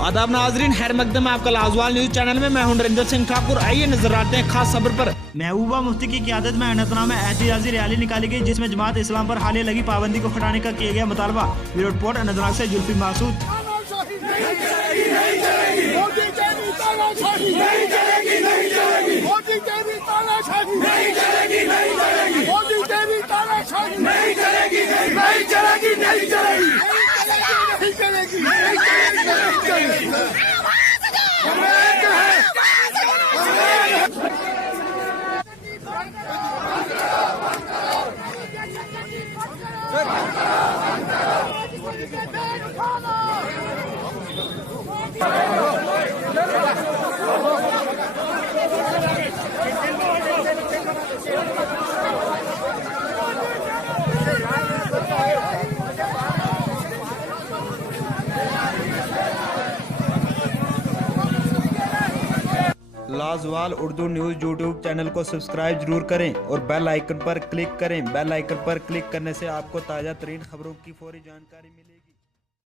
आदाब नाजरीन, खैर मकदम है आपका लाजवाल न्यूज चैनल में। मैं हूं नरेंद्र सिंह ठाकुर। आइए नजर आते हैं खास खबर पर। महबूबा मुफ्ती की क़यादत में अनंतनाग में एहतिजाजी रैली निकाली गई, जिसमें जमात इस्लाम पर हालिया लगी पाबंदी को हटाने का किया गया मुतालबा। ब्यूरो रिपोर्ट अनंतनाग से Zulfi Masood. Lajawal Urdu news YouTube channel को सब्सक्राइब जरूर करें और बेल आइकन पर क्लिक करें। बेल आइकन पर क्लिक करने से आपको ताज़ा तरीन खबरों की फौरी जानकारी मिलेगी।